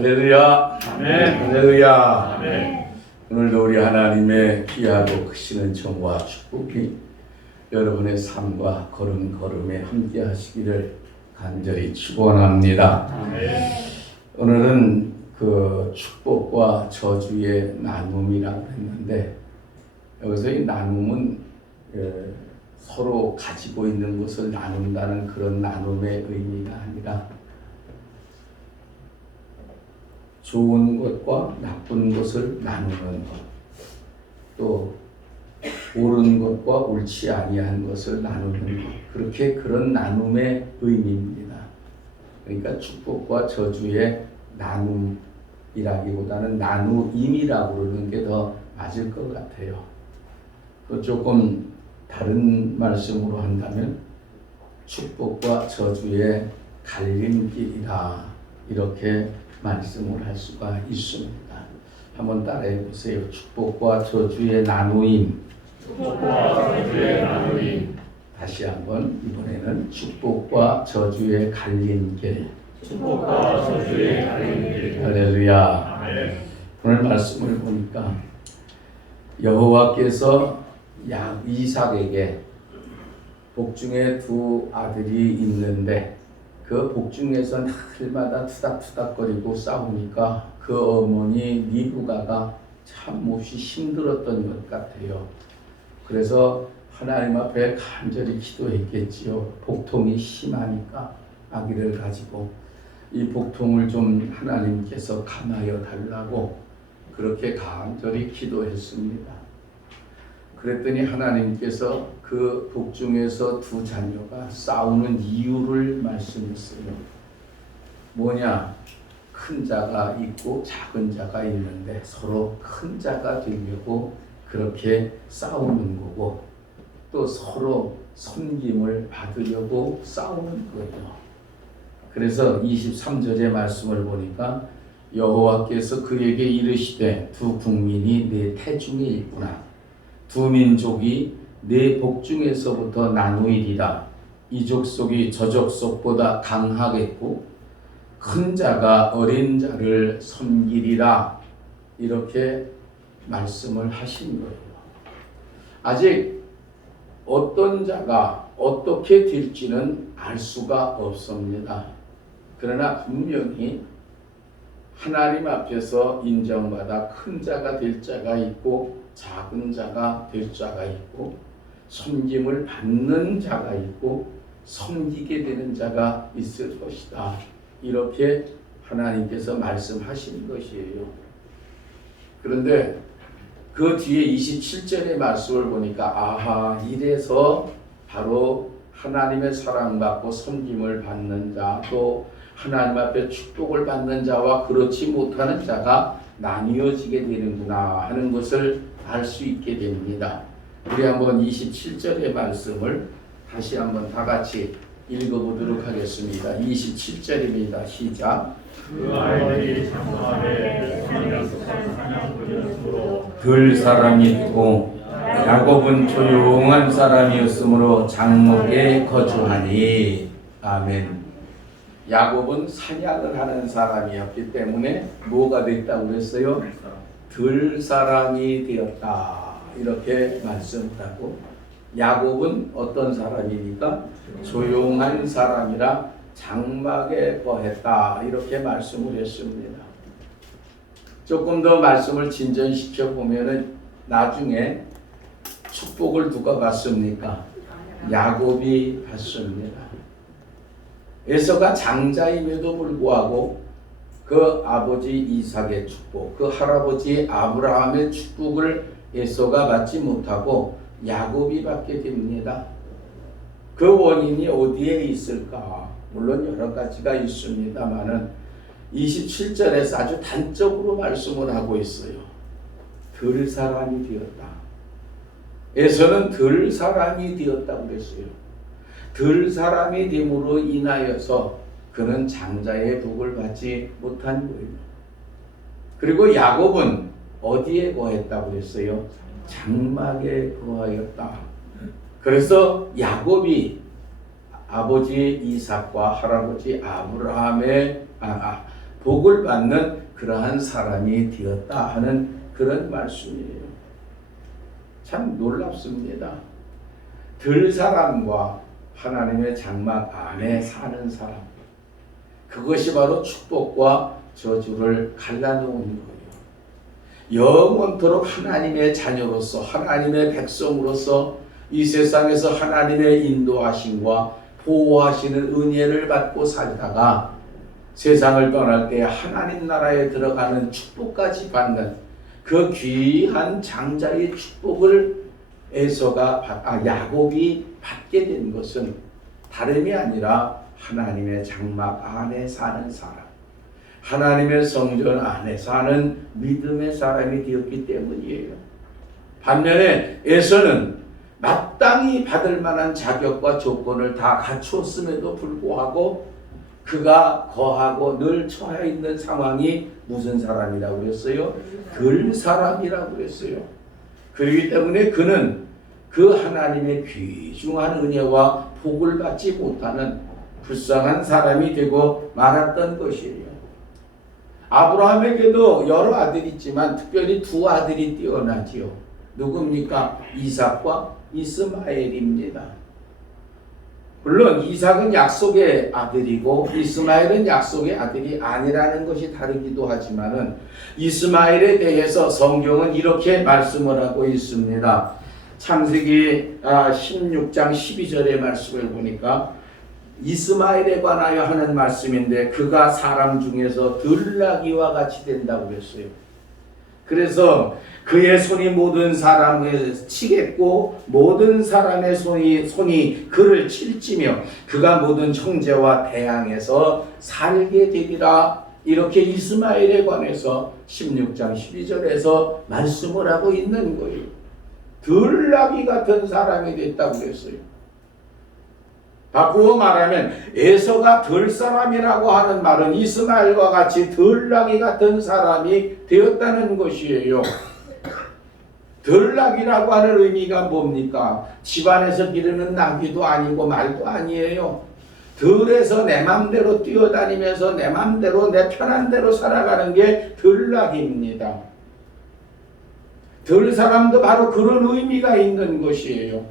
할렐루야. 아멘. 할렐루야. 아멘. 오늘도 우리 하나님의 귀하고 크신 은총과 축복이 여러분의 삶과 걸음걸음에 함께 하시기를 간절히 축원합니다. 아멘. 오늘은 그 축복과 저주의 나눔이라고 했는데, 여기서 이 나눔은 서로 가지고 있는 것을 나눈다는 그런 나눔의 의미가 아니라 좋은 것과 나쁜 것을 나누는 것, 또 옳은 것과 옳지 아니한 것을 나누는 것, 그렇게 그런 나눔의 의미입니다. 그러니까 축복과 저주의 나눔이라기보다는 나누임이라고 그러는 게 더 맞을 것 같아요. 또 조금 다른 말씀으로 한다면 축복과 저주의 갈림길이다, 이렇게 말씀을 할 수가 있습니다. 한번 따라해 보세요. 축복과 저주의 나누임. 축복과 저주의 나누임. 다시 한번, 이번에는 축복과 저주의 갈림길. 축복과 저주의 갈림길. 할렐루야. 아멘. 오늘 말씀을 보니까 여호와께서 이삭에게 복중에 두 아들이 있는데 그 복중에서 날마다 투닥투닥거리고 싸우니까 그 어머니 리브가가 참 몹시 힘들었던 것 같아요. 그래서 하나님 앞에 간절히 기도했겠지요. 복통이 심하니까 아기를 가지고 이 복통을 좀 하나님께서 감하여 달라고 그렇게 간절히 기도했습니다. 그랬더니 하나님께서 그 복중에서 두 자녀가 싸우는 이유를 말씀했어요. 뭐냐? 큰 자가 있고 작은 자가 있는데 서로 큰 자가 되려고 그렇게 싸우는 거고, 또 서로 섬김을 받으려고 싸우는 거예요. 그래서 23절의 말씀을 보니까 여호와께서 그에게 이르시되 두 국민이 내 태중에 있구나. 두 민족이 내 복중에서부터 나누이리라. 이 족속이 저 족속보다 강하겠고 큰 자가 어린 자를 섬기리라. 이렇게 말씀을 하신 거예요. 아직 어떤 자가 어떻게 될지는 알 수가 없습니다. 그러나 분명히 하나님 앞에서 인정받아 큰 자가 될 자가 있고 작은 자가 될 자가 있고 섬김을 받는 자가 있고 섬기게 되는 자가 있을 것이다. 이렇게 하나님께서 말씀하신 것이에요. 그런데 그 뒤에 27절의 말씀을 보니까 아하, 이래서 바로 하나님의 사랑받고 섬김을 받는 자, 또 하나님 앞에 축복을 받는 자와 그렇지 못하는 자가 나뉘어지게 되는구나 하는 것을 알 수 있게 됩니다. 우리 한번 27절의 말씀을 다시 한번 다 같이 읽어보도록 하겠습니다. 27절입니다. 시작. 그 아이들이 장막에 사냥꾼 사냥꾼이었으므로 들 사람이 있고 야곱은 조용한 사람이었으므로 장목에 거주하니. 아멘. 야곱은 사냥을 하는 사람이었기 때문에 뭐가 됐다고 그랬어요? 들 사람이 되었다. 이렇게 말씀하고, 야곱은 어떤 사람이니까 조용한 사람이라 장막에 거했다. 이렇게 말씀을 했습니다. 조금 더 말씀을 진전시켜 보면은 나중에 축복을 누가 받습니까? 야곱이 받습니다. 에서가 장자임에도 불구하고 그 아버지 이삭의 축복, 그 할아버지 아브라함의 축복을 에서가 받지 못하고 야곱이 받게 됩니다. 그 원인이 어디에 있을까? 물론 여러 가지가 있습니다만은 27절에서 아주 단적으로 말씀을 하고 있어요. 들 사람이 되었다. 에서는 들 사람이 되었다고 그랬어요. 들 사람이 됨으로 인하여서 그는 장자의 복을 받지 못한 거예요. 그리고 야곱은 어디에 거했다고 그랬어요? 장막에 거하였다. 그래서 야곱이 아버지 이삭과 할아버지 아브라함의 복을 받는 그러한 사람이 되었다 하는 그런 말씀이에요. 참 놀랍습니다. 들 사람과 하나님의 장막 안에 사는 사람, 그것이 바로 축복과 저주를 갈라놓은 거예요. 영원토록 하나님의 자녀로서, 하나님의 백성으로서 이 세상에서 하나님의 인도하심과 보호하시는 은혜를 받고 살다가 세상을 떠날 때 하나님 나라에 들어가는 축복까지 받는 그 귀한 장자의 축복을 야곱이 받게 된 것은 다름이 아니라 하나님의 장막 안에 사는 사람, 하나님의 성전 안에 사는 믿음의 사람이 되었기 때문이에요. 반면에 에서는 마땅히 받을 만한 자격과 조건을 다 갖추었음에도 불구하고 그가 거하고 늘 처해 있는 상황이 무슨 사람이라고 그랬어요? 들 사람이라고 그랬어요. 그렇기 때문에 그는 그 하나님의 귀중한 은혜와 복을 받지 못하는 불쌍한 사람이 되고 말았던 것이에요. 아브라함에게도 여러 아들이 있지만 특별히 두 아들이 뛰어나지요. 누굽니까? 이삭과 이스마엘입니다. 물론 이삭은 약속의 아들이고 이스마엘은 약속의 아들이 아니라는 것이 다르기도 하지만은 이스마엘에 대해서 성경은 이렇게 말씀을 하고 있습니다. 창세기 16장 12절의 말씀을 보니까 이스마엘에 관하여 하는 말씀인데 그가 사람 중에서 들나귀와 같이 된다고 했어요. 그래서 그의 손이 모든 사람을 치겠고 모든 사람의 손이 그를 칠지며 그가 모든 형제와 대항해서 살게 되리라. 이렇게 이스마엘에 관해서 16장 12절에서 말씀을 하고 있는 거예요. 들나귀 같은 사람이 됐다고 했어요. 바꾸어 말하면 에서가 들 사람이라고 하는 말은 이스마엘과 같이 들나귀 같은 사람이 되었다는 것이에요. 들나귀라고 하는 의미가 뭡니까? 집안에서 기르는 나귀도 아니고 말도 아니에요. 들에서 내 맘대로 뛰어다니면서 내 맘대로 내 편한 대로 살아가는 게 들나귀입니다. 들 사람도 바로 그런 의미가 있는 것이에요.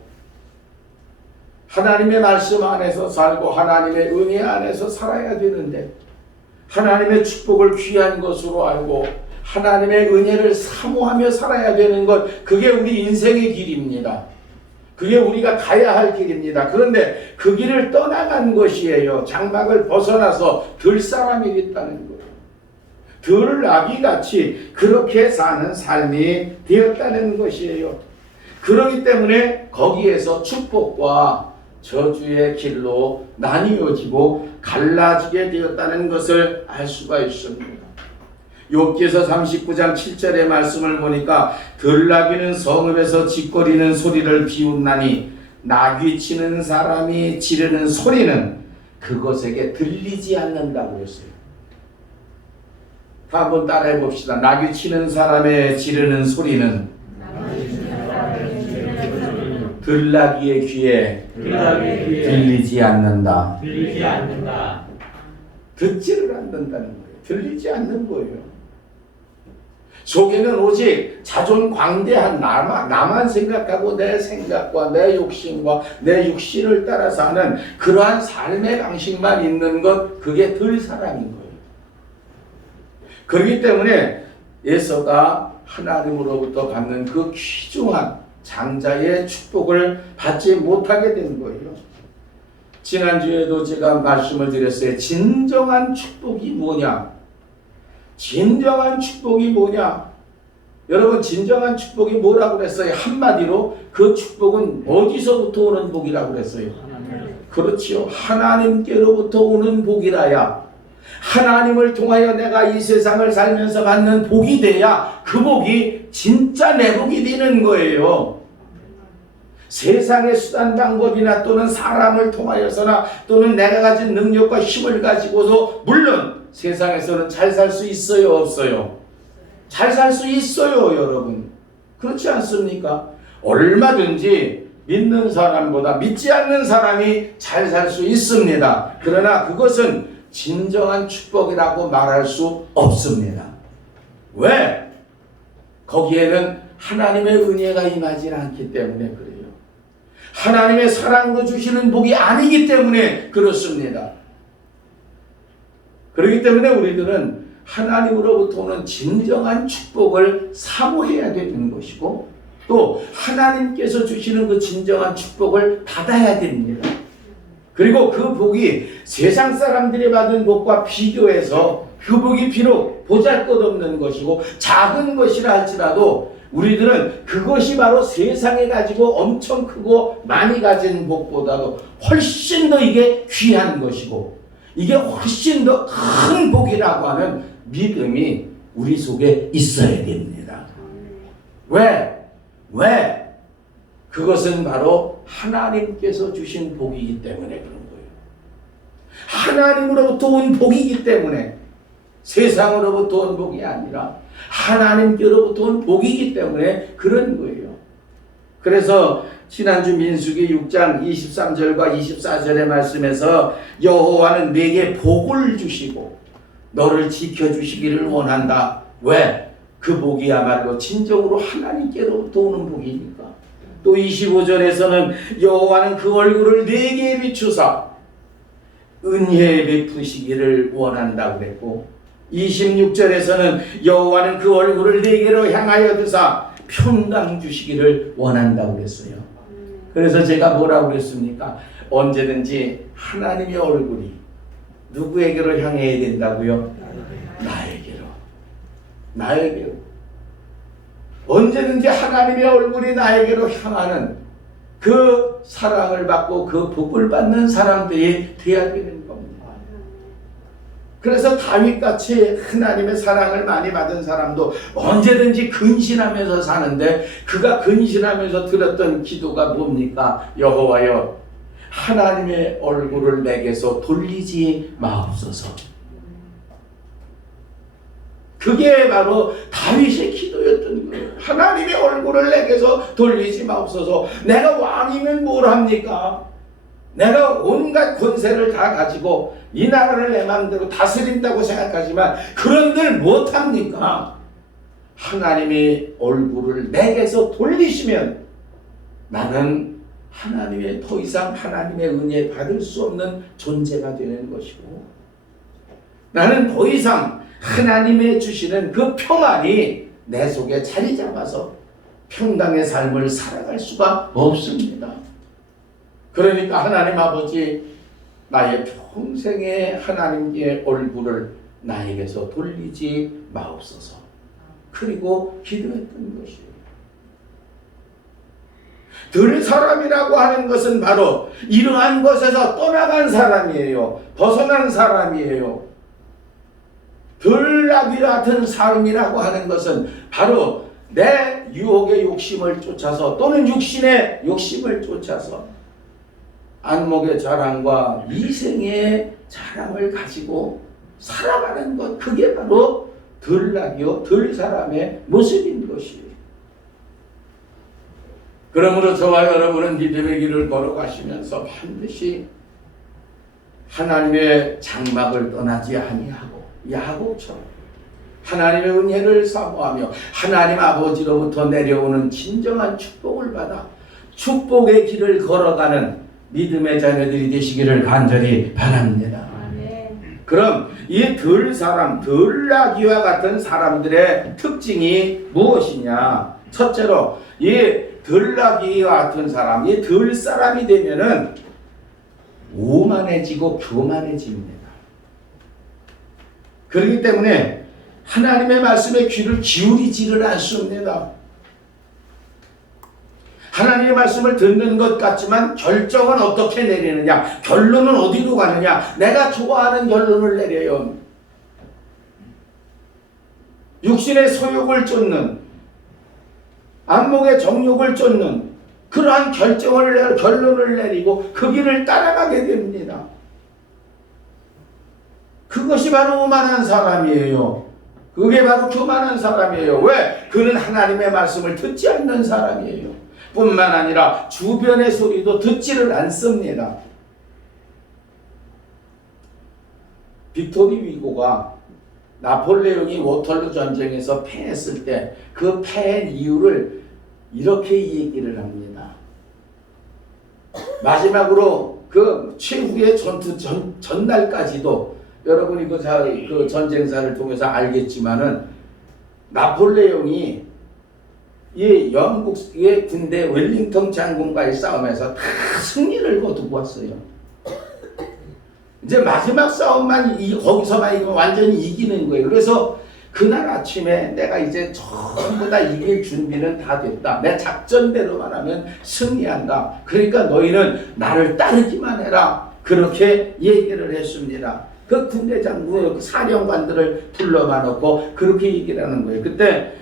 하나님의 말씀 안에서 살고 하나님의 은혜 안에서 살아야 되는데 하나님의 축복을 귀한 것으로 알고 하나님의 은혜를 사모하며 살아야 되는 것, 그게 우리 인생의 길입니다. 그게 우리가 가야 할 길입니다. 그런데 그 길을 떠나간 것이에요. 장막을 벗어나서 들 사람이 됐다는 거예요. 들나귀같이 그렇게 사는 삶이 되었다는 것이에요. 그렇기 때문에 거기에서 축복과 저주의 길로 나뉘어지고 갈라지게 되었다는 것을 알 수가 있습니다. 욥기서 39장 7절의 말씀을 보니까 들나귀는 성읍에서 짖거리는 소리를 비웃나니 나귀 치는 사람이 지르는 소리는 그것에게 들리지 않는다고 했어요. 다 한번 따라해 봅시다. 나귀 치는 사람의 지르는 소리는 들나귀의 귀에 들리지 않는다. 듣지를 않는다는 거예요. 들리지 않는 거예요. 속에는 오직 자존광대한 나만 생각하고 내 생각과 내 욕심과 내 육신을 따라서 하는 그러한 삶의 방식만 있는 것, 그게 들 사람인 거예요. 그렇기 때문에 에서가 하나님으로부터 받는 그 귀중한 장자의 축복을 받지 못하게 된 거예요. 지난주에도 제가 말씀을 드렸어요. 진정한 축복이 뭐냐? 진정한 축복이 뭐냐? 여러분, 진정한 축복이 뭐라고 그랬어요? 한마디로 그 축복은 어디서부터 오는 복이라고 그랬어요? 그렇지요. 하나님께로부터 오는 복이라야. 하나님을 통하여 내가 이 세상을 살면서 받는 복이 돼야 그 복이 진짜 내 복이 되는 거예요. 세상의 수단 방법이나 또는 사람을 통하여서나 또는 내가 가진 능력과 힘을 가지고도 물론 세상에서는 잘 살 수 있어요, 없어요? 잘 살 수 있어요, 여러분. 그렇지 않습니까? 얼마든지 믿는 사람보다 믿지 않는 사람이 잘 살 수 있습니다. 그러나 그것은 진정한 축복이라고 말할 수 없습니다. 왜? 거기에는 하나님의 은혜가 임하지 않기 때문에 그래요. 하나님의 사랑으로 주시는 복이 아니기 때문에 그렇습니다. 그렇기 때문에 우리들은 하나님으로부터 오는 진정한 축복을 사모해야 되는 것이고, 또 하나님께서 주시는 그 진정한 축복을 받아야 됩니다. 그리고 그 복이 세상 사람들이 받은 복과 비교해서 그 복이 비록 보잘것없는 것이고 작은 것이라 할지라도 우리들은 그것이 바로 세상에 가지고 엄청 크고 많이 가진 복보다도 훨씬 더 이게 귀한 것이고, 이게 훨씬 더 큰 복이라고 하는 믿음이 우리 속에 있어야 됩니다. 왜? 그것은 바로 하나님께서 주신 복이기 때문에 그런 거예요. 하나님으로부터 온 복이기 때문에, 세상으로부터 온 복이 아니라 하나님께로부터 온 복이기 때문에 그런 거예요. 그래서 지난주 민수기 6장 23절과 24절의 말씀에서 여호와는 내게 복을 주시고 너를 지켜주시기를 원한다. 왜? 그 복이야말로 진정으로 하나님께로부터 오는 복이니까. 또 25절에서는 여호와는 그 얼굴을 내게 비추사 은혜 베푸시기를 원한다고 그랬고, 26절에서는 여호와는 그 얼굴을 내게로 향하여 드사 평강 주시기를 원한다고 그랬어요. 그래서 제가 뭐라고 그랬습니까? 언제든지 하나님의 얼굴이 누구에게로 향해야 된다고요? 나에게로. 언제든지 하나님의 얼굴이 나에게로 향하는 그 사랑을 받고 그 복을 받는 사람들이 되어야 되는 겁니다. 그래서 다윗같이 하나님의 사랑을 많이 받은 사람도 언제든지 근신하면서 사는데, 그가 근신하면서 드렸던 기도가 뭡니까? 여호와여, 하나님의 얼굴을 내게서 돌리지 마옵소서. 그게 바로 다윗의 기도였던 거예요. 하나님의 얼굴을 내게서 돌리지 마옵소서. 내가 왕이면 뭘 합니까? 내가 온갖 권세를 다 가지고 이 나라를 내 마음대로 다스린다고 생각하지만 그런들 못합니까? 하나님의 얼굴을 내게서 돌리시면 나는 하나님의 더 이상 하나님의 은혜 받을 수 없는 존재가 되는 것이고, 나는 더 이상 하나님의 주시는 그 평안이 내 속에 자리 잡아서 평강의 삶을 살아갈 수가 없습니다. 그러니까 하나님 아버지, 나의 평생의 하나님의 얼굴을 나에게서 돌리지 마옵소서. 그리고 기도했던 것이에요. 들 사람이라고 하는 것은 바로 이러한 것에서 떠나간 사람이에요. 벗어난 사람이에요. 들나귀 같은 삶이라고 하는 것은 바로 내 유혹의 욕심을 쫓아서, 또는 육신의 욕심을 쫓아서 안목의 자랑과 이생의 자랑을 가지고 살아가는 것, 그게 바로 들나귀요, 들사람의 모습인 것이에요. 그러므로 저와 여러분은 믿음의 길을 걸어가시면서 반드시 하나님의 장막을 떠나지 아니하고 야곱처럼 하나님의 은혜를 사모하며 하나님 아버지로부터 내려오는 진정한 축복을 받아 축복의 길을 걸어가는 믿음의 자녀들이 되시기를 간절히 바랍니다. 그럼 이 들사람, 들나귀와 같은 사람들의 특징이 무엇이냐? 첫째로 이 들나귀와 같은 사람, 이 들사람이 되면은 오만해지고 교만해집니다. 그렇기 때문에 하나님의 말씀에 귀를 기울이지를 않습니다. 하나님의 말씀을 듣는 것 같지만 결정은 어떻게 내리느냐, 결론은 어디로 가느냐, 내가 좋아하는 결론을 내려요. 육신의 소욕을 쫓는, 안목의 정욕을 쫓는 그러한 결론을 내리고 그 길을 따라가게 됩니다. 그것이 바로 오만한 사람이에요. 그게 바로 교만한 사람이에요. 왜? 그는 하나님의 말씀을 듣지 않는 사람이에요. 뿐만 아니라 주변의 소리도 듣지를 않습니다. 빅토리 위고가 나폴레옹이 워털루 전쟁에서 패했을 때 그 패한 이유를 이렇게 얘기를 합니다. 마지막으로 그 최후의 전투 전날까지도 여러분이 그 전쟁사를 통해서 알겠지만은 나폴레옹이 이 영국의 군대 웰링턴 장군과의 싸움에서 다 승리를 거두고 왔어요. 이제 마지막 싸움만 거기서만 이거 완전히 이기는 거예요. 그래서 그날 아침에 내가 이제 전부 다 이길 준비는 다 됐다. 내 작전대로만 하면 승리한다. 그러니까 너희는 나를 따르기만 해라. 그렇게 얘기를 했습니다. 그 군대 장군, 그 사령관들을 불러만 놓고 그렇게 얘기를 하는 거예요. 그때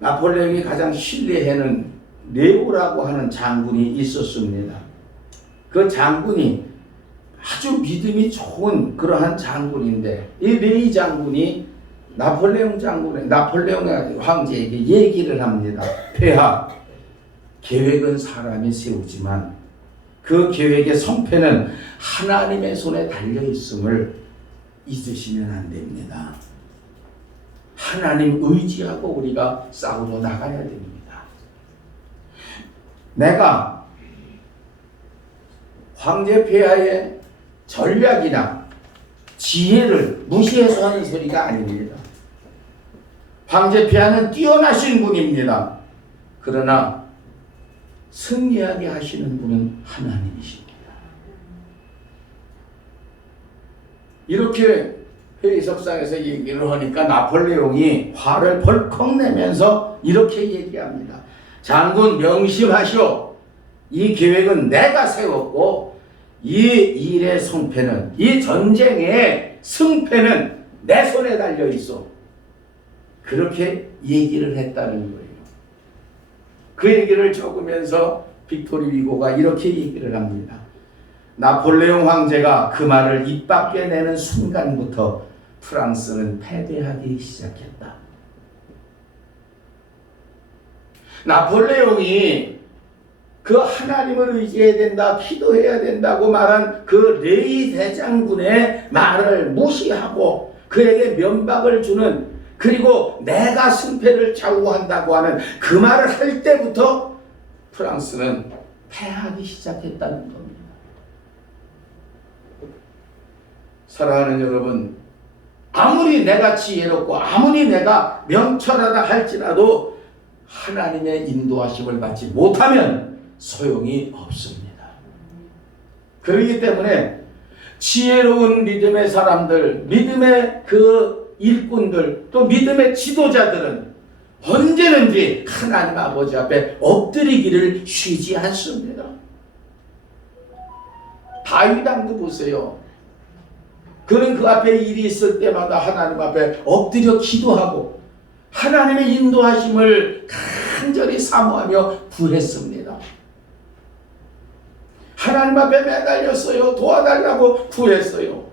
나폴레옹이 가장 신뢰하는 네오라고 하는 장군이 있었습니다. 그 장군이 아주 믿음이 좋은 그러한 장군인데 이 네이 장군이 나폴레옹 황제에게 얘기를 합니다. 폐하, 계획은 사람이 세우지만 그 계획의 성패는 하나님의 손에 달려 있음을 잊으시면 안 됩니다. 하나님 의지하고 우리가 싸우러 나가야 됩니다. 내가 황제 폐하의 전략이나 지혜를 무시해서 하는 소리가 아닙니다. 황제 폐하는 뛰어나신 분입니다. 그러나 승리하게 하시는 분은 하나님이십니다. 이렇게 회의석상에서 얘기를 하니까 나폴레옹이 화를 벌컥 내면서 이렇게 얘기합니다. 장군 명심하시오. 이 계획은 내가 세웠고 이 일의 성패는, 이 전쟁의 승패는 내 손에 달려 있어. 그렇게 얘기를 했다는 거예요. 그 얘기를 적으면서 빅토리 위고가 이렇게 얘기를 합니다. 나폴레옹 황제가 그 말을 입 밖에 내는 순간부터 프랑스는 패배하기 시작했다. 나폴레옹이 그 하나님을 의지해야 된다, 기도해야 된다고 말한 그 레이 대장군의 말을 무시하고 그에게 면박을 주는, 그리고 내가 승패를 좌우한다고 하는 그 말을 할 때부터 프랑스는 패하기 시작했다는 겁니다. 사랑하는 여러분, 아무리 내가 지혜롭고 아무리 내가 명철하다 할지라도 하나님의 인도하심을 받지 못하면 소용이 없습니다. 그렇기 때문에 지혜로운 믿음의 사람들, 믿음의 그 일꾼들, 또 믿음의 지도자들은 언제든지 하나님 아버지 앞에 엎드리기를 쉬지 않습니다. 다윗 왕도 보세요. 그는 그 앞에 일이 있을 때마다 하나님 앞에 엎드려 기도하고 하나님의 인도하심을 간절히 사모하며 구했습니다. 하나님 앞에 매달렸어요. 도와달라고 구했어요.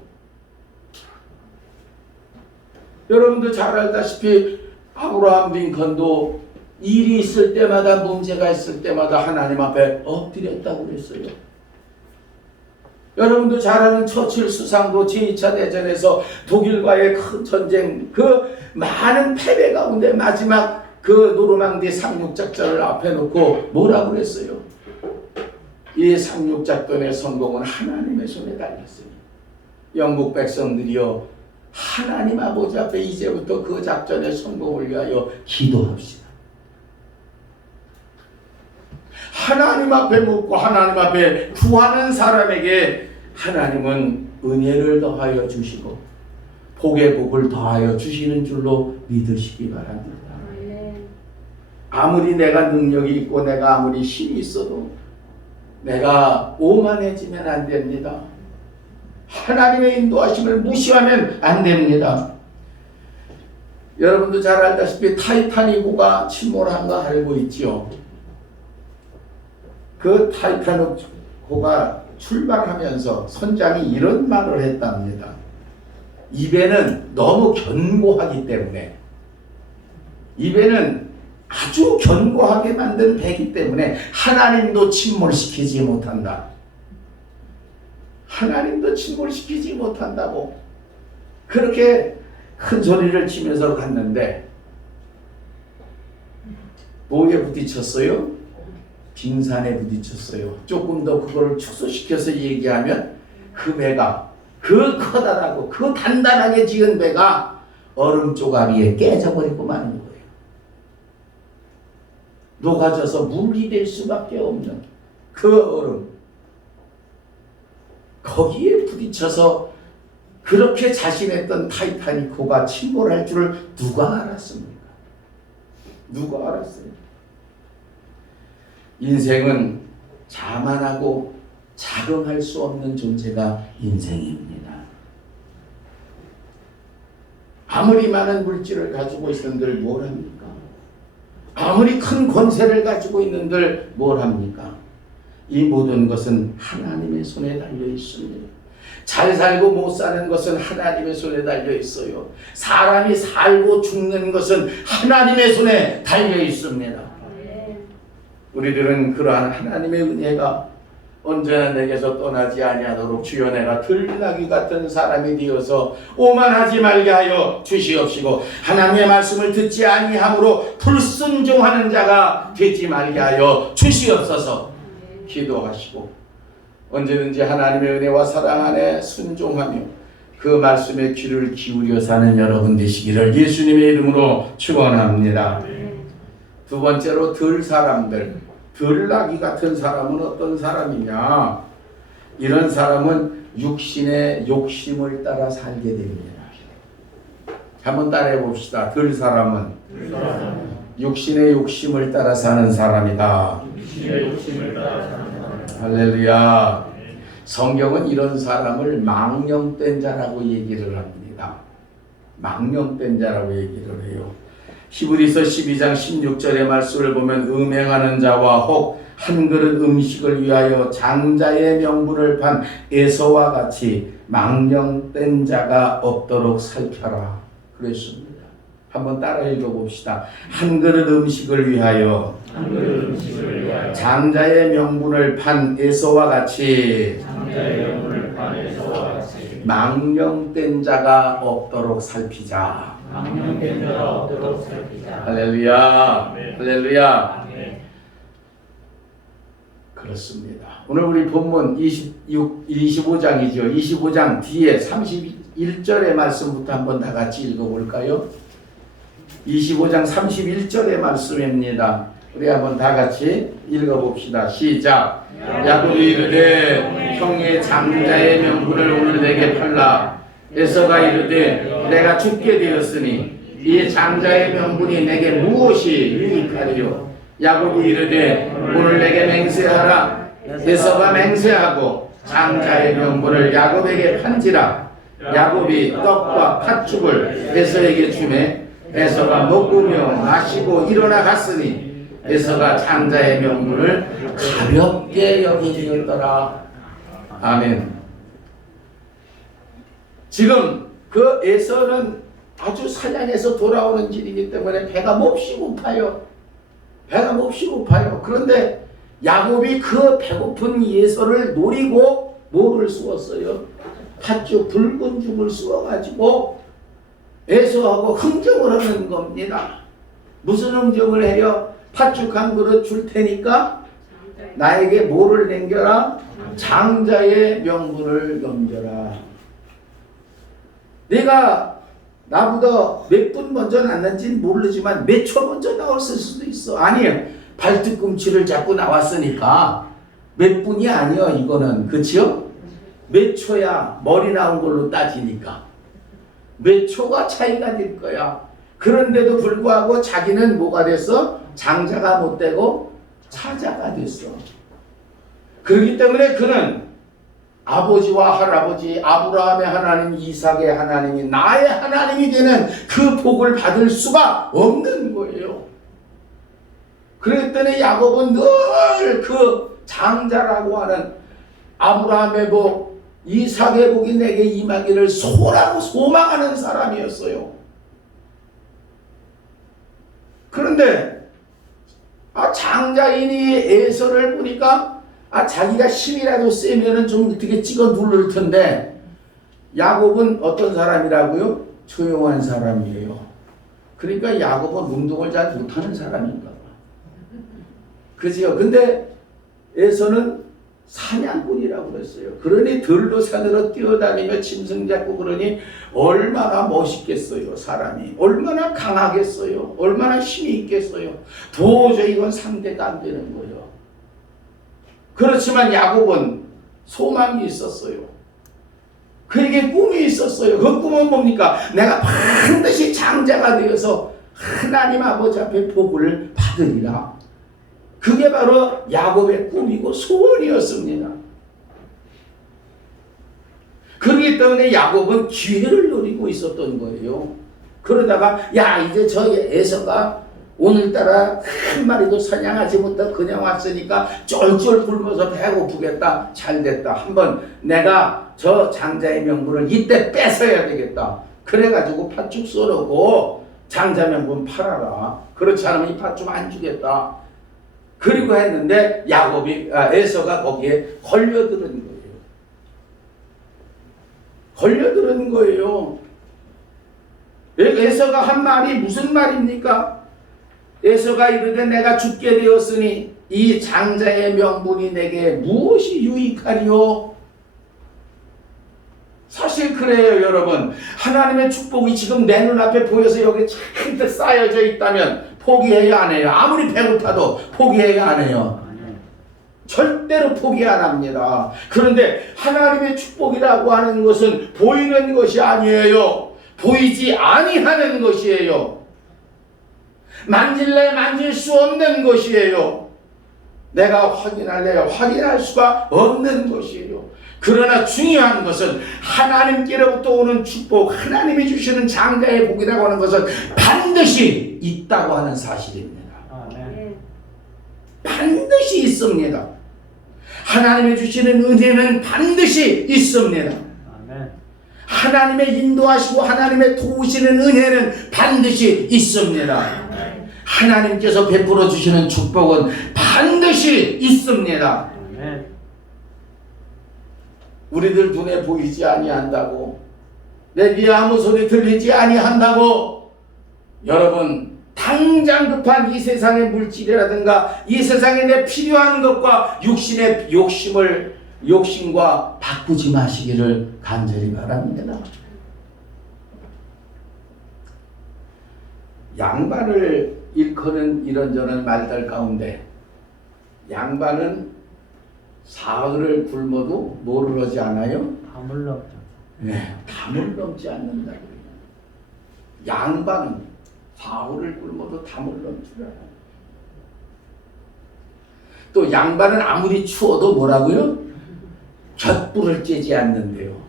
여러분도 잘 알다시피 아브라함 링컨도 일이 있을 때마다, 문제가 있을 때마다 하나님 앞에 엎드렸다고 그랬어요. 여러분도 잘 아는 처칠 수상도 제2차 대전에서 독일과의 큰 전쟁, 그 많은 패배 가운데 마지막 그 노르망디 상륙작전을 앞에 놓고 뭐라고 그랬어요? 이 상륙작전의 성공은 하나님의 손에 달렸으니 영국 백성들이여, 하나님 아버지 앞에 이제부터 그 작전의 성공을 위하여 기도합시다. 하나님 앞에 묻고 하나님 앞에 구하는 사람에게 하나님은 은혜를 더하여 주시고 복의 복을 더하여 주시는 줄로 믿으시기 바랍니다. 아무리 내가 능력이 있고 내가 아무리 힘이 있어도 내가 오만해지면 안 됩니다. 하나님의 인도하심을 무시하면 안 됩니다. 여러분도 잘 알다시피 타이타닉호가 침몰한 거 알고 있죠? 그 타이타닉호가 출발하면서 선장이 이런 말을 했답니다. 이 배는 너무 견고하기 때문에, 이 배는 아주 견고하게 만든 배이기 때문에 하나님도 침몰시키지 못한다. 하나님도 침몰시키지 못한다고. 그렇게 큰 소리를 치면서 갔는데 뭐에 부딪혔어요? 빙산에 부딪혔어요. 조금 더 그걸 축소시켜서 얘기하면 그 배가, 그 커다랗고 그 단단하게 지은 배가 얼음 조각이에 깨져버리고 마는 거예요. 녹아져서 물이 될 수밖에 없는 그 얼음. 거기에 부딪혀서 그렇게 자신했던 타이타닉호가 침몰할 줄을 누가 알았습니까? 누가 알았어요? 인생은 자만하고 자긍할 수 없는 존재가 인생입니다. 아무리 많은 물질을 가지고 있는들 뭘 합니까? 아무리 큰 권세를 가지고 있는들 뭘 합니까? 이 모든 것은 하나님의 손에 달려 있습니다. 잘 살고 못 사는 것은 하나님의 손에 달려 있어요. 사람이 살고 죽는 것은 하나님의 손에 달려 있습니다. 우리들은 그러한 하나님의 은혜가 언제나 내게서 떠나지 아니하도록 주여 내가 들나귀 같은 사람이 되어서 오만하지 말게 하여 주시옵시고 하나님의 말씀을 듣지 아니함으로 불순종하는 자가 되지 말게 하여 주시옵소서. 기도하시고 언제든지 하나님의 은혜와 사랑 안에 순종하며 그 말씀에 귀를 기울여 사는 여러분 되시기를 예수님의 이름으로 축원합니다. 두 번째로 들 사람들, 들나귀 같은 사람은 어떤 사람이냐? 이런 사람은 육신의 욕심을 따라 살게 됩니다. 한번 따라해 봅시다. 들 사람은 육신의 욕심을 따라 사는 사람이다. 할렐루야. 성경은 이런 사람을 망령된 자라고 얘기를 합니다. 망령된 자라고 얘기를 해요. 히브리서 12장 16절의 말씀을 보면 음행하는 자와 혹 한 그릇 음식을 위하여 장자의 명분을 판 에서와 같이 망령된 자가 없도록 살펴라 그랬습니다. 한번 따라 읽어봅시다. 한 그릇 음식을 위하여 장자의 명분을 판 에서와 같이 망령된 자가 없도록 살피자. 할렐루야. 할렐루야. 그렇습니다. 오늘 우리 본문 25장이죠. 25장 뒤에 31절의 말씀부터 한번 다 같이 읽어볼까요? 25장 31절의 말씀입니다. 우리 한번 다 같이 읽어봅시다. 시작. 야곱이 이르되 형의 장자의 명분을 오늘 내게 팔라. 에서가 이르되 내가 죽게 되었으니 이 장자의 명분이 내게 무엇이 유익하리요? 야곱이 이르되 오늘 내게 맹세하라. 에서가 맹세하고 장자의 명분을 야곱에게 판지라. 야곱이 떡과 팥죽을 에서에게 주매 에서가 먹으며 마시고 일어나 갔으니 에서가 장자의 명분을 가볍게 여기었더라. 아멘. 지금 그 에서는 아주 사냥에서 돌아오는 길이기 때문에 배가 몹시 고파요. 배가 몹시 고파요. 그런데 야곱이 그 배고픈 에서를 노리고 뭐를 쏘았어요? 팥죽 붉은 죽을 쏘아가지고 에서하고 흥정을 하는 겁니다. 무슨 흥정을 해요? 팥죽 한 그릇 줄 테니까 나에게 뭐를 남겨라? 장자의 명분을 넘겨라. 내가 나보다 몇 분 먼저 났는지는 모르지만 몇 초 먼저 나왔을 수도 있어. 아니에요. 발뒤꿈치를 잡고 나왔으니까 몇 분이 아니야 이거는. 그치요? 몇 초야 머리 나온 걸로 따지니까. 몇 초가 차이가 될 거야. 그런데도 불구하고 자기는 뭐가 됐어? 장자가 못 되고 차자가 됐어. 그렇기 때문에 그는 아버지와 할아버지 아브라함의 하나님, 이삭의 하나님이 나의 하나님이 되는 그 복을 받을 수가 없는 거예요. 그랬더니 야곱은 늘 그 장자라고 하는 아브라함의 복, 이삭의 복이 내게 임하기를 소망하는 사람이었어요. 그런데 장자인이 에서를 보니까 자기가 힘이라도 세면은 좀 어떻게 찍어 누를 텐데 야곱은 어떤 사람이라고요? 조용한 사람이에요. 그러니까 야곱은 운동을 잘 못하는 사람인가 봐. 그지요? 근데 에서는 사냥꾼이라고 그랬어요. 그러니 들로 산으로 뛰어다니며 짐승 잡고 그러니 얼마나 멋있겠어요. 사람이 얼마나 강하겠어요. 얼마나 힘이 있겠어요. 도저히 이건 상대가 안 되는 거예요. 그렇지만 야곱은 소망이 있었어요. 그에게 꿈이 있었어요. 그 꿈은 뭡니까? 내가 반드시 장자가 되어서 하나님 아버지 앞에 복을 받으리라. 그게 바로 야곱의 꿈이고 소원이었습니다. 그렇기 때문에 야곱은 기회를 노리고 있었던 거예요. 그러다가 야 이제 저 에서가 오늘따라 한 마리도 사냥하지 못하고 그냥 왔으니까 쫄쫄 굶어서 배고프겠다. 잘됐다. 한번 내가 저 장자의 명분을 이때 뺏어야 되겠다. 그래가지고 팥죽 썰어고 장자 명분 팔아라. 그렇지 않으면 이 팥죽 안 주겠다. 그리고 했는데 에서가 거기에 걸려드는 거예요. 걸려드는 거예요. 에서가 한 말이 무슨 말입니까? 에서가 이르되 내가 죽게 되었으니 이 장자의 명분이 내게 무엇이 유익하리요? 사실 그래요, 여러분. 하나님의 축복이 지금 내 눈앞에 보여서 여기 잔뜩 쌓여져 있다면 포기해요, 안 해요? 아무리 배고파도 포기해요, 안 해요? 절대로 포기 안 합니다. 그런데 하나님의 축복이라고 하는 것은 보이는 것이 아니에요. 보이지 아니하는 것이에요. 만질래 만질 수 없는 것이에요. 내가 확인할래야 확인할 수가 없는 것이에요. 그러나 중요한 것은 하나님께로부터 오는 축복, 하나님이 주시는 장자의 복이라고 하는 것은 반드시 있다고 하는 사실입니다. 반드시 있습니다. 하나님이 주시는 은혜는 반드시 있습니다. 하나님의 인도하시고 하나님의 도우시는 은혜는 반드시 있습니다. 하나님께서 베풀어 주시는 축복은 반드시 있습니다. 우리들 눈에 보이지 아니한다고, 내 귀에 아무 소리 들리지 아니한다고, 여러분 당장 급한 이 세상의 물질이라든가 이 세상에 내 필요한 것과 육신의 욕심과 바꾸지 마시기를 간절히 바랍니다. 양반을 일컫는 이런저런 말들 가운데 양반은 사흘을 굶어도 뭐를 하지 않아요? 담을 넘죠. 네, 담을 넘지 않는다. 양반은 사흘을 굶어도 담을 넘지 않아요. 또 양반은 아무리 추워도 뭐라고요? 곁불을 쬐지 않는데요.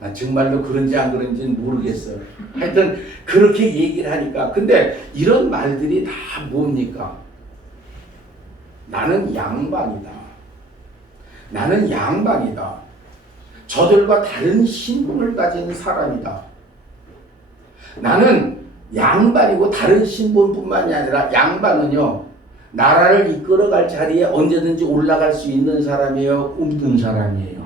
난 정말로 그런지 안 그런지는 모르겠어요. 하여튼 그렇게 얘기를 하니까. 근데 이런 말들이 다 뭡니까? 나는 양반이다. 나는 양반이다. 저들과 다른 신분을 가진 사람이다. 나는 양반이고 다른 신분뿐만이 아니라 양반은요, 나라를 이끌어갈 자리에 언제든지 올라갈 수 있는 사람이에요? 없는 사람이에요?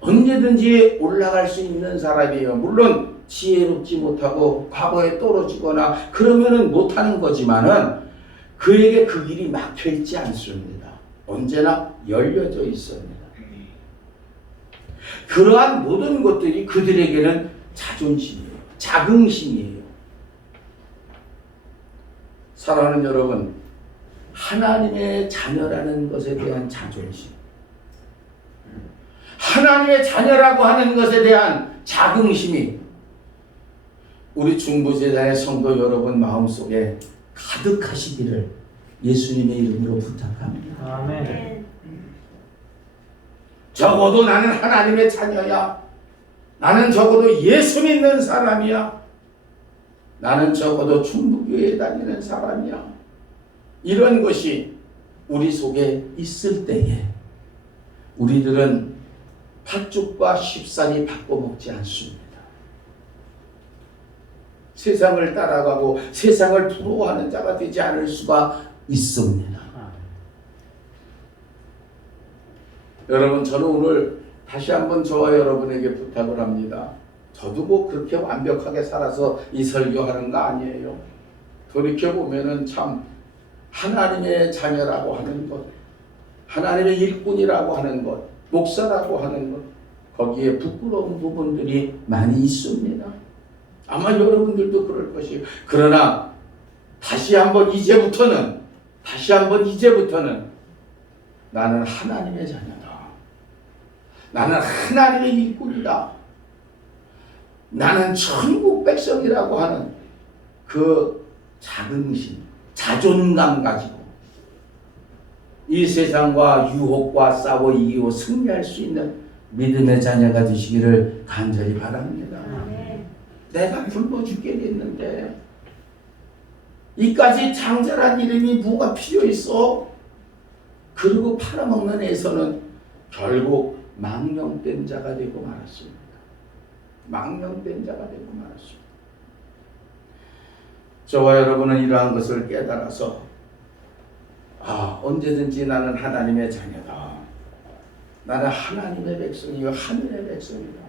언제든지 올라갈 수 있는 사람이에요. 물론 지혜롭지 못하고 과거에 떨어지거나 그러면은 못하는 거지만은 그에게 그 길이 막혀 있지 않습니다. 언제나 열려져 있습니다. 그러한 모든 것들이 그들에게는 자존심이에요. 자긍심이에요. 사랑하는 여러분, 하나님의 자녀라는 것에 대한 자존심, 하나님의 자녀라고 하는 것에 대한 자긍심이 우리 중부재단의 성도 여러분 마음속에 가득하시기를 예수님의 이름으로 부탁합니다. 아멘. 적어도 나는 하나님의 자녀야. 나는 적어도 예수 믿는 사람이야. 나는 적어도 중부교회에 다니는 사람이야. 이런 것이 우리 속에 있을 때에 우리들은 팥죽과 쉽사리 바꿔먹지 않습니다. 세상을 따라가고 세상을 부러워하는 자가 되지 않을 수가 있습니다. 여러분, 저는 오늘 다시 한번 저와 여러분에게 부탁을 합니다. 저도 뭐 그렇게 완벽하게 살아서 이 설교하는 거 아니에요. 돌이켜보면은 참 하나님의 자녀라고 하는 것, 하나님의 일꾼이라고 하는 것, 목사라고 하는 것, 거기에 부끄러운 부분들이 많이 있습니다. 아마 여러분들도 그럴 것이에요. 그러나 다시 한번 이제부터는 나는 하나님의 자녀다. 나는 하나님의 일꾼이다. 나는 천국 백성이라고 하는 그 자긍심, 자존감 가지고 이 세상과 유혹과 싸워 이기고 승리할 수 있는 믿음의 자녀가 되시기를 간절히 바랍니다. 내가 굶어 죽겠는데 이까지 장자란 이름이 뭐가 필요 있어? 그리고 팔아먹는 에서는 결국 망령된 자가 되고 말았습니다. 망령된 자가 되고 말았습니다. 저와 여러분은 이러한 것을 깨달아서 언제든지 나는 하나님의 자녀다. 나는 하나님의 백성이요 하늘의 백성이다.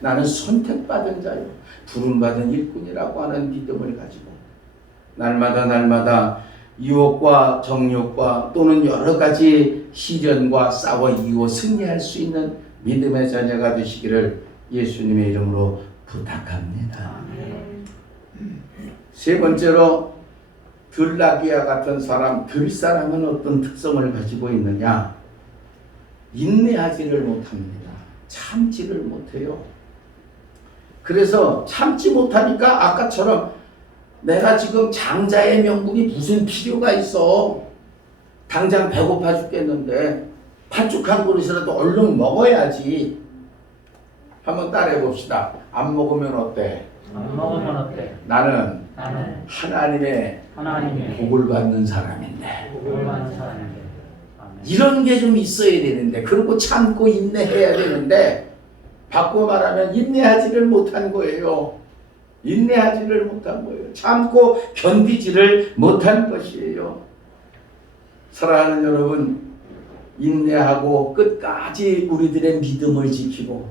나는 선택받은 자요 부름받은 일꾼이라고 하는 믿음을 가지고 날마다 유혹과 정욕과 또는 여러 가지 시련과 싸워 이기고 승리할 수 있는 믿음의 자녀가 되시기를 예수님의 이름으로 부탁합니다. 세 번째로 들라기아 같은 사람, 들사람은 어떤 특성을 가지고 있느냐? 인내하지를 못합니다. 참지를 못해요. 그래서 참지 못하니까 아까처럼 내가 지금 장자의 명분이 무슨 필요가 있어. 당장 배고파 죽겠는데 팥죽 한 그릇이라도 얼른 먹어야지. 한번 따라해 봅시다. 안 먹으면 어때? 안 먹으면 어때? 나는 하나님의 복을 받는 사람인데. 복을 받는 사람인데. 이런 게 좀 있어야 되는데, 그리고 참고 인내해야 되는데, 바꿔 말하면 인내하지를 못한 거예요. 인내하지를 못한 거예요. 참고 견디지를 못한 것이에요. 사랑하는 여러분, 인내하고 끝까지 우리들의 믿음을 지키고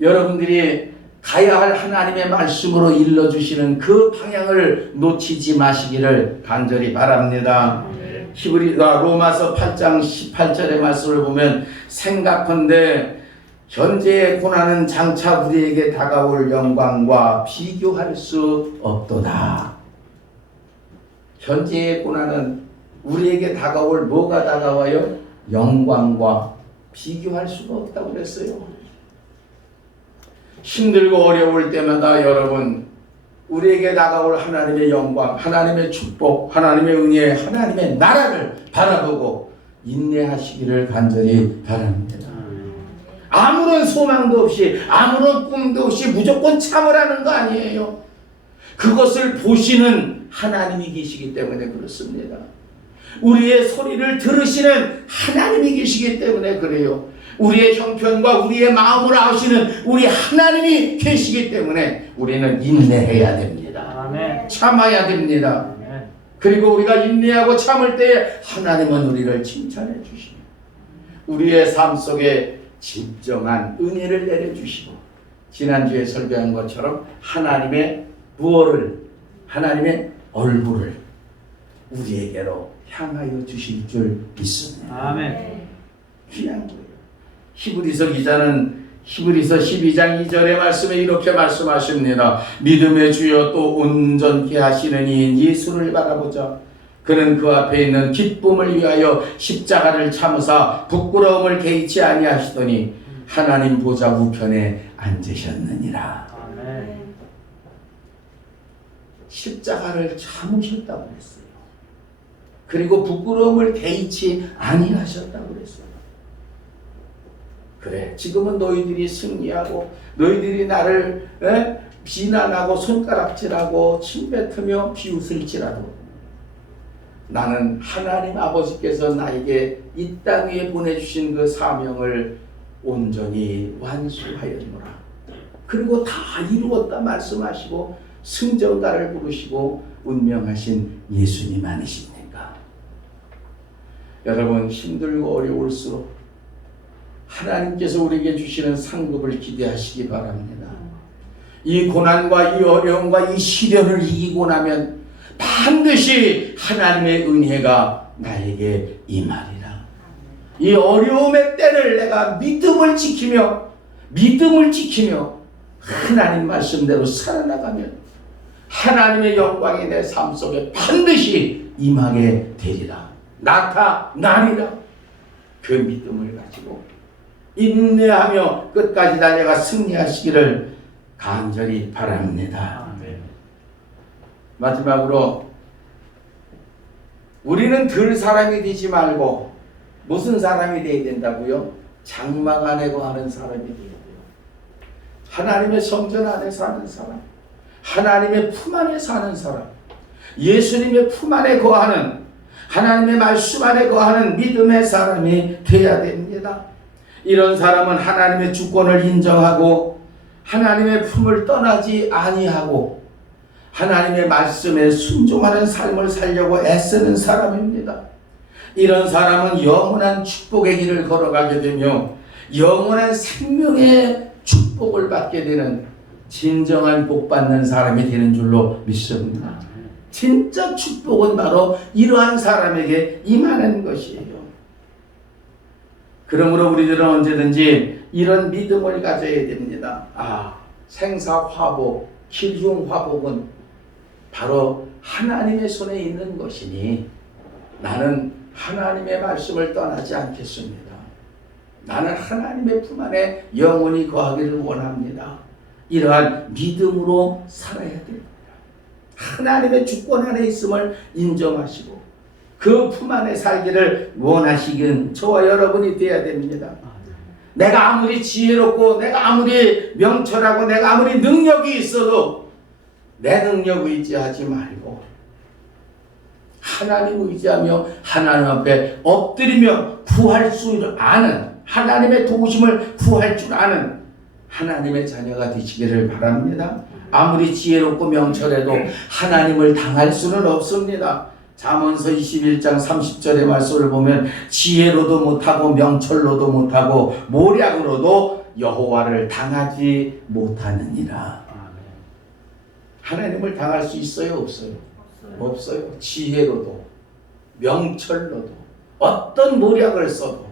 여러분들이 가야 할 하나님의 말씀으로 일러주시는 그 방향을 놓치지 마시기를 간절히 바랍니다. 로마서 8장 18절의 말씀을 보면 생각컨대 현재의 고난은 장차 우리에게 다가올 영광과 비교할 수 없도다. 현재의 고난은 우리에게 다가올 뭐가 다가와요? 영광과 비교할 수가 없다고 그랬어요. 힘들고 어려울 때마다 여러분 우리에게 다가올 하나님의 영광, 하나님의 축복, 하나님의 은혜, 하나님의 나라를 바라보고 인내하시기를 간절히 바랍니다. 아무런 소망도 없이 아무런 꿈도 없이 무조건 참으라는 거 아니에요. 그것을 보시는 하나님이 계시기 때문에 그렇습니다. 우리의 소리를 들으시는 하나님이 계시기 때문에 그래요. 우리의 형편과 우리의 마음을 아시는 우리 하나님이 계시기 때문에 우리는 인내해야 됩니다. 아멘. 참아야 됩니다. 아멘. 그리고 우리가 인내하고 참을 때에 하나님은 우리를 칭찬해 주시고 우리의 삶 속에 진정한 은혜를 내려주시고 지난주에 설교한 것처럼 하나님의 하나님의 얼굴을 우리에게로 향하여 주실 줄 믿습니다. 아멘. 귀한 거예요. 히브리서 기자는 히브리서 12장 2절의 말씀에 이렇게 말씀하십니다. 믿음의 주여 또 온전케 하시는 이인 예수를 바라보자. 그는 그 앞에 있는 기쁨을 위하여 십자가를 참으사 부끄러움을 개의치 아니하시더니 하나님 보좌 우편에 앉으셨느니라. 아멘. 십자가를 참으셨다고 했어요. 그리고 부끄러움을 개의치 아니하셨다고 그랬어요. 그래, 지금은 너희들이 승리하고 너희들이 나를 비난하고 손가락질하고 침뱉으며 비웃을지라도 나는 하나님 아버지께서 나에게 이 땅 위에 보내주신 그 사명을 온전히 완수하였노라. 그리고 다 이루었다 말씀하시고 승전가를 부르시고 운명하신 예수님 아니십니까? 여러분 힘들고 어려울수록 하나님께서 우리에게 주시는 상급을 기대하시기 바랍니다. 이 고난과 이 어려움과 이 시련을 이기고 나면 반드시 하나님의 은혜가 나에게 임하리라. 이 어려움의 때를 내가 믿음을 지키며 하나님 말씀대로 살아나가면 하나님의 영광이 내 삶 속에 반드시 임하게 되리라. 나타나리라. 그 믿음을 가지고 인내하며 끝까지 달려가 승리하시기를 간절히 바랍니다. 아멘. 마지막으로 우리는 들 사람이 되지 말고 무슨 사람이 되어야 된다고요? 장막 안에 거하는 사람이 되어야 돼요. 하나님의 성전 안에 사는 사람, 하나님의 품 안에 사는 사람, 예수님의 품 안에 거하는, 하나님의 말씀 안에 거하는 믿음의 사람이 되어야 됩니다. 이런 사람은 하나님의 주권을 인정하고 하나님의 품을 떠나지 아니하고 하나님의 말씀에 순종하는 삶을 살려고 애쓰는 사람입니다. 이런 사람은 영원한 축복의 길을 걸어가게 되며 영원한 생명의 축복을 받게 되는 진정한 복 받는 사람이 되는 줄로 믿습니다. 진짜 축복은 바로 이러한 사람에게 임하는 것이에요. 그러므로 우리들은 언제든지 이런 믿음을 가져야 됩니다. 생사화복, 길흉화복은 바로 하나님의 손에 있는 것이니 나는 하나님의 말씀을 떠나지 않겠습니다. 나는 하나님의 품 안에 영원히 거하기를 원합니다. 이러한 믿음으로 살아야 됩니다. 하나님의 주권 안에 있음을 인정하시고 그 품 안에 살기를 원하시긴 저와 여러분이 되어야 됩니다. 내가 아무리 지혜롭고 내가 아무리 명철하고 내가 아무리 능력이 있어도 내 능력 의지하지 말고 하나님 의지하며 하나님 앞에 엎드리며 구할 줄 아는, 하나님의 도우심을 구할 줄 아는 하나님의 자녀가 되시기를 바랍니다. 아무리 지혜롭고 명철해도 하나님을 당할 수는 없습니다. 잠언서 21장 30절의 말씀을 보면 지혜로도 못하고 명철로도 못하고 모략으로도 여호와를 당하지 못하느니라. 하나님을 당할 수 있어요? 없어요? 없어요. 지혜로도 명철로도 어떤 모략을 써도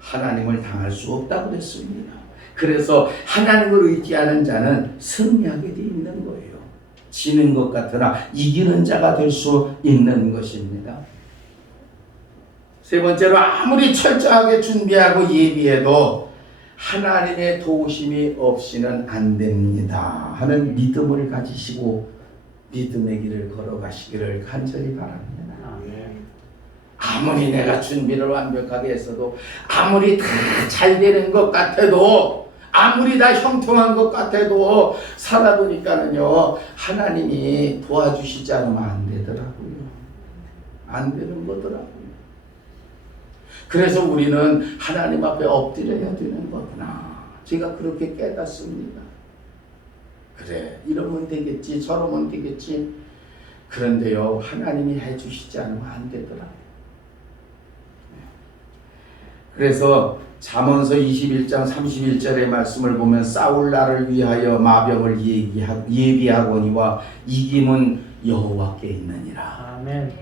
하나님을 당할 수 없다고 그랬습니다. 그래서 하나님을 의지하는 자는 승리하게 되어 있는 거예요. 지는 것 같으나 이기는 자가 될 수 있는 것입니다. 세 번째로 아무리 철저하게 준비하고 예비해도 하나님의 도우심이 없이는 안 됩니다 하는 믿음을 가지시고 믿음의 길을 걸어가시기를 간절히 바랍니다. 아무리 내가 준비를 완벽하게 했어도 아무리 다 잘 되는 것 같아도 아무리 다 형통한 것 같아도 살아보니까는요 하나님이 도와주시지 않으면 안 되더라고요. 안 되는 거더라고요. 그래서 우리는 하나님 앞에 엎드려야 되는 거구나. 제가 그렇게 깨닫습니다. 그래 이러면 되겠지 저러면 되겠지. 그런데요 하나님이 해주시지 않으면 안 되더라고요. 그래서 잠언서 21장 31절의 말씀을 보면 싸울 날을 위하여 마병을 예비하거니와 이김은 여호와께 있느니라. 아멘.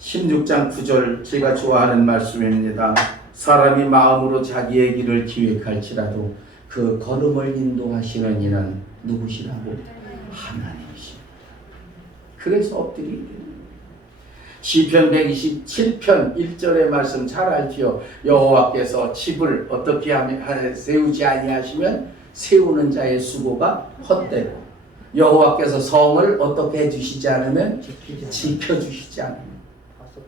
16장 9절 제가 좋아하는 말씀입니다. 사람이 마음으로 자기의 길을 기획할지라도 그 걸음을 인도하시는 이는 누구시라고? 하나님이십니다. 그래서 엎드리게 됩니다. 시편 127편 1절의 말씀 잘 알지요. 여호와께서 집을 어떻게 하면 세우지 아니하시면 세우는 자의 수고가 헛되고 여호와께서 성을 어떻게 해주시지 않으면 지켜주시지 않으면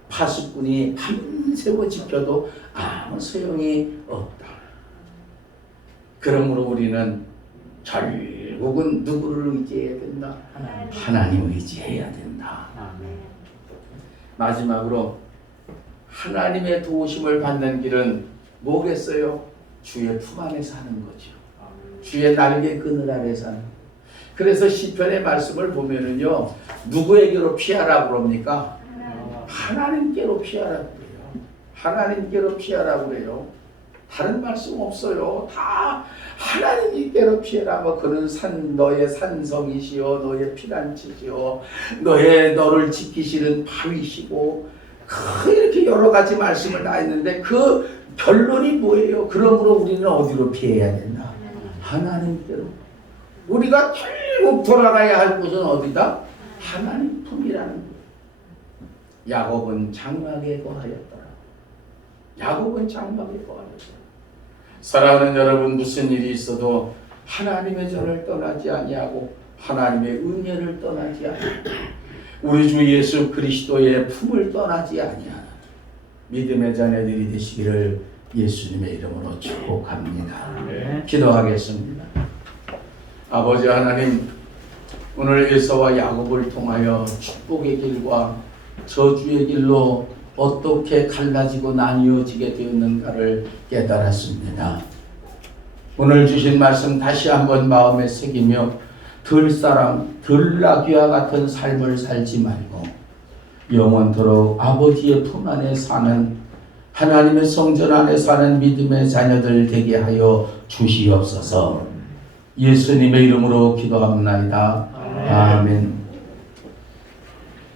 파수꾼이 밤새워 지켜도 아무 소용이 없다. 그러므로 우리는 결국은 누구를 의지해야 된다? 하나님 의지해야 된다. 마지막으로 하나님의 도우심을 받는 길은 뭐겠어요? 주의 품 안에 사는 거죠. 주의 날개 그늘 아래 사는. 그래서 시편의 말씀을 보면은요 누구에게로 피하라고 그럽니까? 하나님께로 피하라고 그래요. 하나님께로 피하라고 그래요. 다른 말씀 없어요. 다 하나님이 괴롭히라. 뭐 그는 너의 산성이시요 너의 피난처시요 너를 지키시는 바위시고 이렇게 여러 가지 말씀을 다 했는데 그 결론이 뭐예요? 그러므로 우리는 어디로 피해야 된다? 하나님께로. 우리가 결국 돌아가야 할 곳은 어디다? 하나님 품이라는 거예요. 야곱은 장막에 거하였더라. 야곱은 장막에 거하였더라. 사랑하는 여러분, 무슨 일이 있어도 하나님의 전을 떠나지 아니하고 하나님의 은혜를 떠나지 아니하고 우리 주 예수 그리스도의 품을 떠나지 아니하는 믿음의 자녀들이 되시기를 예수님의 이름으로 축복합니다. 기도하겠습니다. 아버지 하나님, 오늘 에서와 야곱을 통하여 축복의 길과 저주의 길로 어떻게 갈라지고 나뉘어지게 되었는가를 깨달았습니다. 오늘 주신 말씀 다시 한번 마음에 새기며 들사랑 들나귀와 같은 삶을 살지 말고 영원토록 아버지의 품 안에 사는 하나님의 성전 안에 사는 믿음의 자녀들 되게 하여 주시옵소서. 예수님의 이름으로 기도합나이다. 아멘.